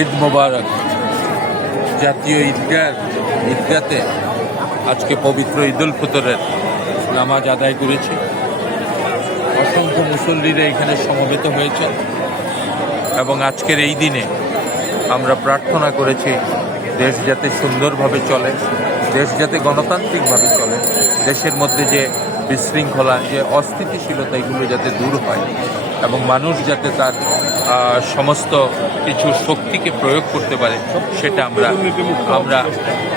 ঈদ মোবারক। জাতীয় ঈদগাহ, ঈদগাতে আজকে পবিত্র ঈদুল ফিতরের নামাজ আদায় করেছি। অসংখ্য মুসল্লিরা এখানে সমবেত হয়েছে এবং আজকের এই দিনে আমরা প্রার্থনা করেছি, দেশ যাতে সুন্দরভাবে চলে, দেশ যাতে গণতান্ত্রিকভাবে চলে, দেশের মধ্যে যে বিশৃঙ্খলা, যে অস্থিতিশীলতা এগুলো যাতে দূর হয় এবং মানুষ যাতে তার সমস্ত কিছু শক্তিকে প্রয়োগ করতে পারে, সেটা আমরা আমরা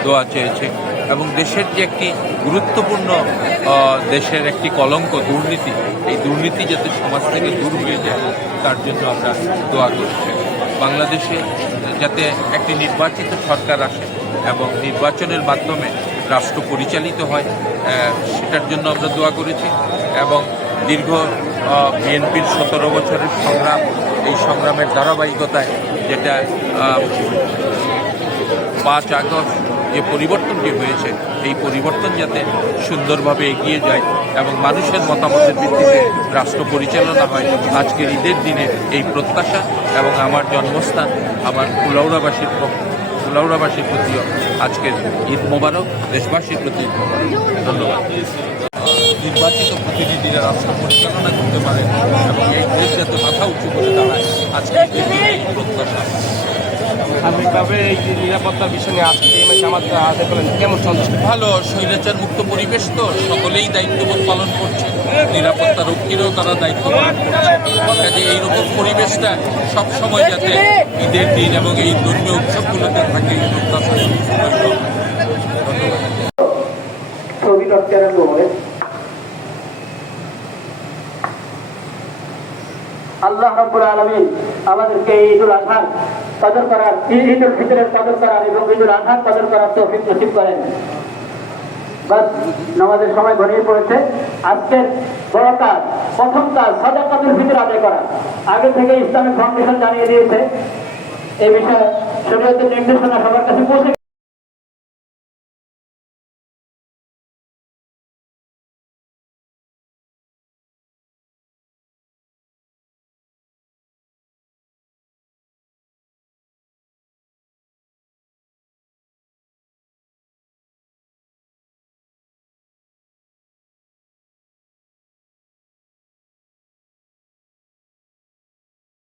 দোয়া চেয়েছি। এবং দেশের যে একটি গুরুত্বপূর্ণ দেশের একটি কলঙ্ক দুর্নীতি, এই দুর্নীতি যাতে সমাজ থেকে দূর হয়ে যায়, তার জন্য আমরা দোয়া করছি। বাংলাদেশে যাতে একটি নির্বাচিত সরকার আসে এবং নির্বাচনের মাধ্যমে রাষ্ট্র পরিচালিত হয় সেটার জন্য আমরা দোয়া করেছি এবং দীর্ঘ বিএনপির সতেরো বছরের সংগ্রাম, এই সংগ্রামের ধারাবাহিকতায় যেটা পাঁচ আগস্ট যে পরিবর্তনটি হয়েছে, এই পরিবর্তন যাতে সুন্দরভাবে এগিয়ে যায় এবং মানুষের মতামতের ভিত্তিতে রাষ্ট্র পরিচালনা হয়, আজকের ঈদের দিনে এই প্রত্যাশা এবং আমার জন্মস্থান, আমার কুলাউড়াবাসীর পক্ষ, কুলাউড়াবাসীর প্রতিও আজকের ঈদ মোবারক, দেশবাসীর প্রতি ধন্যবাদ। নির্বাচিত প্রতিনিধিরা রাষ্ট্র পরিচালনা করতে পারে এবং এই দেশ যাতে মাথা উঁচু করে দাঁড়ায় আজকে এই প্রত্যাশা। সার্বিকভাবে এই যে নিরাপত্তার বিষয় নিয়ে আজকে আদায় করলেন কেমন সন্তুষ্ট? ভালো স্বৈরাচার মুক্ত পরিবেশ তো সকলেই দায়িত্ববোধ পালন করছে। নিরাপত্তা রক্ষীরাও তারা দায়িত্ব পালন করছে। কাজে এইরকম পরিবেশটা সবসময় যাতে ঈদের দিন এবং এই ধর্মীয় উৎসবগুলোতে থাকে এই প্রত্যাশা ধন্যবাদ। আল্লাহ রব্বুল আলমিন আমাদেরকে এই ঈদুল আজহার কদর করার ঈদুল ফিতরের কদর করার এবং ঈদুল আজহার কদর করার তৌফিক নসিব করেন। বাস, নামাজের সময় ঘনিয়ে পড়েছে। আজকের বড় কাজ, প্রথম কাজ সজাকাতুল ফিতর আদায় করা। আগে থেকে ইসলামিক ফাউন্ডেশন জানিয়ে দিয়েছে। এই বিষয়ে শরীয়তের নির্দেশনা সবার কাছে পৌঁছে